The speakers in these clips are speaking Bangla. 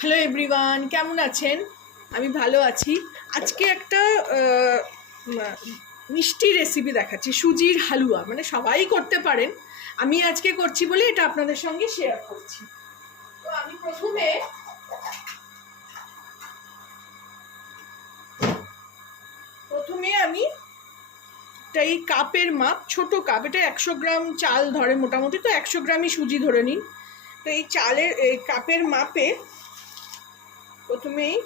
হ্যালো এভরিওয়ান, কেমন আছেন? আমি ভালো আছি। আজকে একটা মিষ্টি রেসিপি দেখাচ্ছি, সুজির হালুয়া। মানে সবাই করতে পারেন, আমি আজকে করছি বলে এটা আপনাদের সঙ্গে শেয়ার করছি। তো আমি প্রথমে আমি এই কাপের মাপ, ছোট কাপ, এটা 100 গ্রাম চাল ধরে মোটামুটি, তো 100 গ্রামই সুজি ধরে নিন। তো এই চালের এই কাপের মাপে প্রথমেই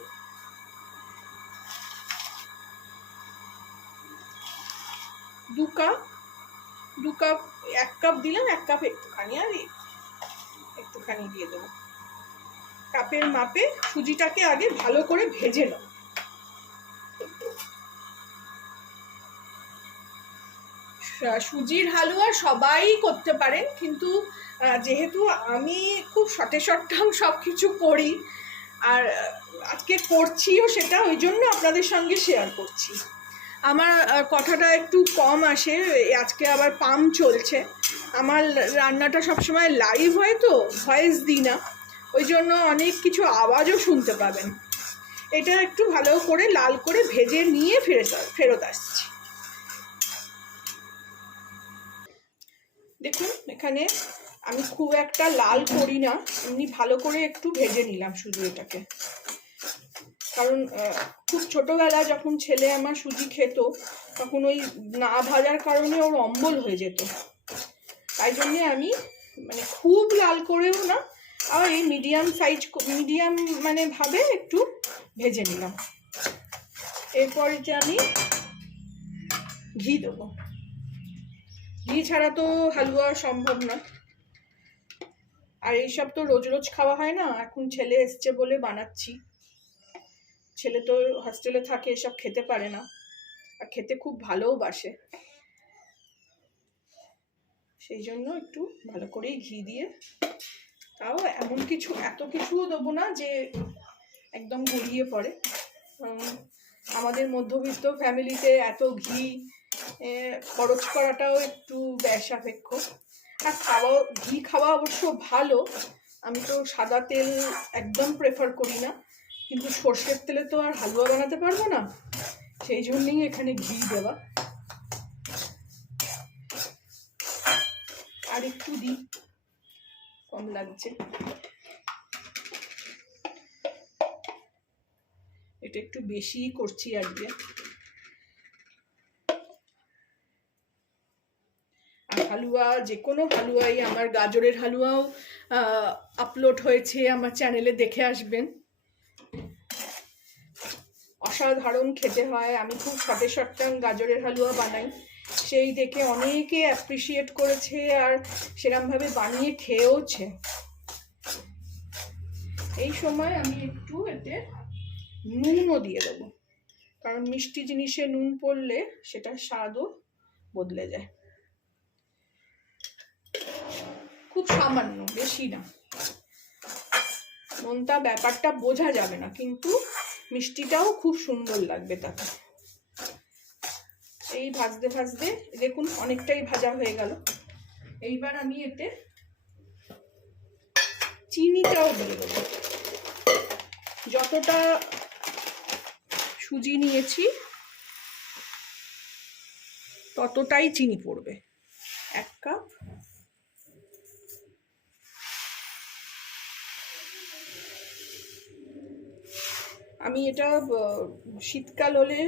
দু কাপ 1 কাপ দিলাম, 1 কাপ একটুখানি, আর একটুখানি দিয়ে দেবো। কাপের মাপে সুজিটাকে আগে ভালো করে ভেজে নাও। সুজির হালুয়া সবাই করতে পারেন, কিন্তু যেহেতু আমি খুব শর্টাম সব কিছু করি, আর আজকে করছিও সেটা, ওই জন্য আপনাদের সঙ্গে শেয়ার করছি। আমার কথাটা একটু কম আসে, আজকে আবার পাম্প চলছে। আমার রান্নাটা সবসময় লাইভ হয়, তো ভয়েস দিই না, ওই জন্য অনেক কিছু আওয়াজও শুনতে পাবেন। এটা একটু ভালো করে লাল করে ভেজে নিয়ে ফেরত আসছি। দেখুন, এখানে আমি খুব একটা লাল করি না, এমনি ভালো করে একটু ভেজে নিলাম শুধু এটাকে। কারণ খুব ছোটবেলা যখন ছেলে আমার সুজি খেত, তখন ওই না ভাজার কারণে ওর অম্বল হয়ে যেত। তাই জন্যে আমি মানে খুব লাল করেও না, আর এই মিডিয়াম মানে ভাবে একটু ভেজে নিলাম। এরপরে যে আমি ঘি দেবো, ঘি ছাড়া তো হালুয়া সম্ভব না। আর এইসব তো রোজ রোজ খাওয়া হয় না, এখন ছেলে এসছে বলে বানাচ্ছি। ছেলে তো হস্টেলে থাকে, এসব খেতে পারে না, আর খেতে খুব ভালোবাসে। সেই জন্য একটু ভালো করেই ঘি দিয়ে, তাও এত কিছুও দেবো না যে একদম গড়িয়ে পড়ে। আমাদের মধ্যবিত্ত ফ্যামিলিতে এত ঘি খরচ করাটাও একটু ব্যয় সাপেক্ষ। আর ঘি খাওয়া অবশ্য ভালো, আমি তো সাদা তেল একদম প্রেফার করি না, কিন্তু সর্ষের তেলে তো আর হালুয়া বানাতে পারবো না, সেই জন্যই এখানে ঘি দেওয়া। আর একটু দিই, কম লাগছে। এটা একটু বেশি করছি আজকে। আর হালুয়া, যে কোনো হালুয়াই, আমার গাজরের হালুয়াও আপলোড হয়েছে আমার চ্যানেলে, দেখে আসবেন। অসাধারণ খেতে হয়। আমি খুব শর্টাম গাজরের হালুয়া বানাই, সেই দেখে অনেকে অ্যাপ্রিসিয়েট করেছে, আর সেরকমভাবে বানিয়ে খেয়েওছে। এই সময় আমি একটু এতে নুনও দিয়ে দেবো, কারণ মিষ্টি জিনিসে নুন পড়লে সেটার স্বাদও বদলে যায়। খুব সামান্য, বেশি না। নোনতা ব্যাপারটা বোঝা যাবে না, কিন্তু মিষ্টিটাও খুব সুন্দর লাগবে তাতে। এই ভাজতে ভাজতে দেখুন অনেকটাই ভাজা হয়ে গেল। এইবার আমি এতে চিনিটাও দিয়ে দেবো। যতটা সুজি নিয়েছি ততটাই চিনি পড়বে, 1 কাপ। আমি এটা শীতকাল হলে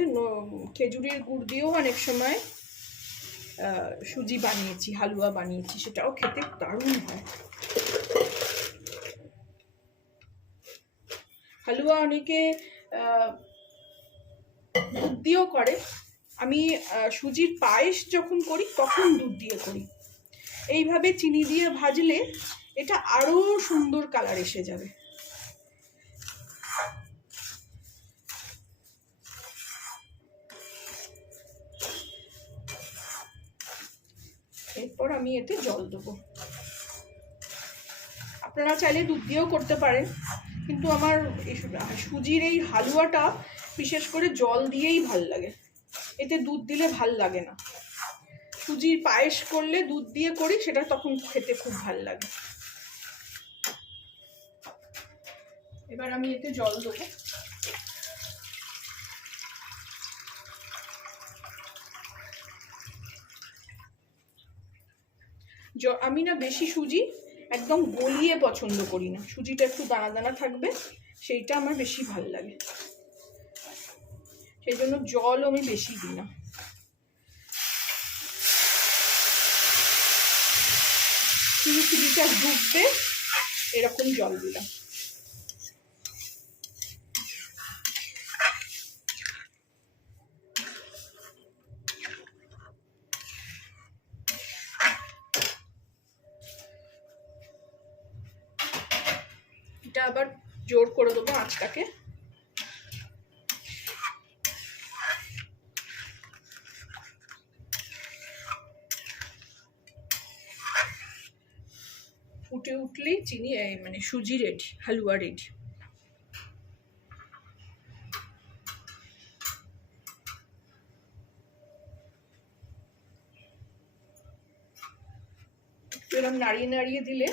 খেজুরের গুড় দিয়েও অনেক সময় সুজি বানিয়েছি, হালুয়া বানিয়েছি, সেটাও খেতে দারুণ হয়। হালুয়া অনেকে দুধ দিয়েও করে, আমি সুজির পায়েস যখন করি তখন দুধ দিয়ে করি। এইভাবে চিনি দিয়ে ভাজলে এটা আরো সুন্দর কালার এসে যাবে। এরপর আমি এতে জল দেবো। আপনারা চাইলে দুধ দিয়েও করতে পারেন, কিন্তু আমার সুজির এই হালুয়াটা বিশেষ করে জল দিয়েই ভাল লাগে, এতে দুধ দিলে ভাল লাগে না। সুজির পায়েস করলে দুধ দিয়ে করি, সেটা তখন খেতে খুব ভাল লাগে। এবার আমি এতে জল দেবো। আমি না বেশি সুজি একদম গলিয়ে পছন্দ করি না, সুজিটা একটু দানা দানা থাকবে, সেইটা আমার বেশি ভাল লাগে, সেই জন্য জল আমি বেশি দিই না। শুধু সুজিটা ডুববে এরকম জল দিলাম। এটা আবার জোর করে দেবো আঁচটাকে। ফুটে উঠলেই চিনি মানে সুজি রেডি, হালুয়া রেডি। এরকম নাড়িয়ে নাড়িয়ে দিলে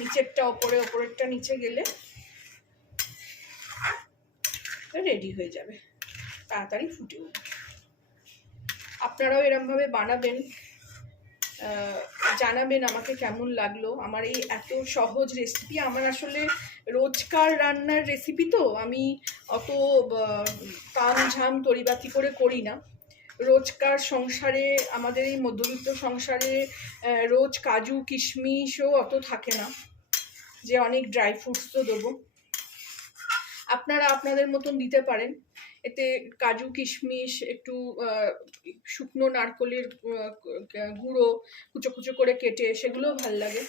নিচেরটা ওপরে, ওপরেরটা নিচে গেলে রেডি হয়ে যাবে, তাড়াতাড়ি ফুটে উঠবে। আপনারাও এরমভাবে বানাবেন, জানাবেন আমাকে কেমন লাগলো আমার এই এত সহজ রেসিপি। আমার আসলে রোজকার রান্নার রেসিপি তো, আমি অত তামঝাম তরিবাতি করে করি না। রোজকার সংসারে, আমাদের এই মধ্যবিত্ত সংসারে রোজ কাজু কিশমিশও অত থাকে না যে অনেক ড্রাই ফ্রুটসও দেবো। আপনারা আপনাদের মতন দিতে পারেন, এতে কাজু কিশমিশ, একটু শুকনো নারকলের গুঁড়ো কুচো কুচো করে কেটে, সেগুলোও ভাল লাগে।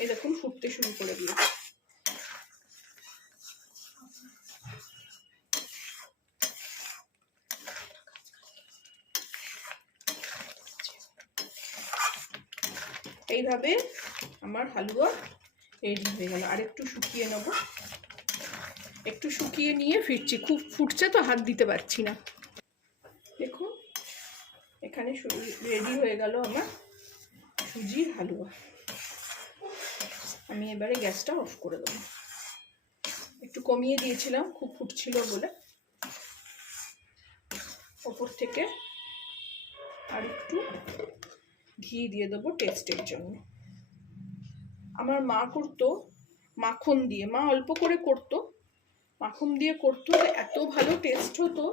এই দেখুন ফুটতে শুরু করে দিয়েছে। এইভাবে আমার হালুয়া রেডি হয়ে গেল। আর একটু শুকিয়ে নেব, একটু শুকিয়ে নিয়ে ফিরছি। খুব ফুটছে তো হাত দিতে পারছি না। দেখুন এখানে রেডি হয়ে গেল আমার সুজির হালুয়া। আমি এবারে গ্যাসটা অফ করে দেবো। একটু কমিয়ে দিয়েছিলাম খুব ফুটছিল বলে। ওপর থেকে আর একটু ঘি দিয়ে দেবো টেস্টের জন্য। আমার মা করতো মাখন দিয়ে, মা অল্প করে করতো, মাখন দিয়ে করতো, এত ভালো টেস্ট হতো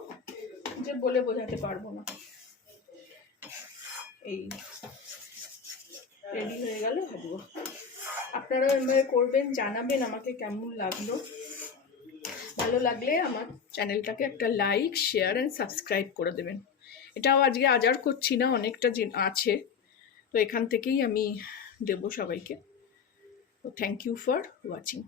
যে বলে বোঝাতে পারবো না। এই রেডি হয়ে গেল হালুয়া। আপনারাও এভাবে করবেন, জানাবেন আমাকে কেমন লাগলো। ভালো লাগলে আমার চ্যানেলটাকে একটা লাইক, শেয়ার অ্যান্ড সাবস্ক্রাইব করে দেবেন। এটাও আজকে আজার করছি না, অনেকটা আছে, তো এখান থেকেই আমি দেবো সবাইকে। তো থ্যাংক ইউ ফর ওয়াচিং।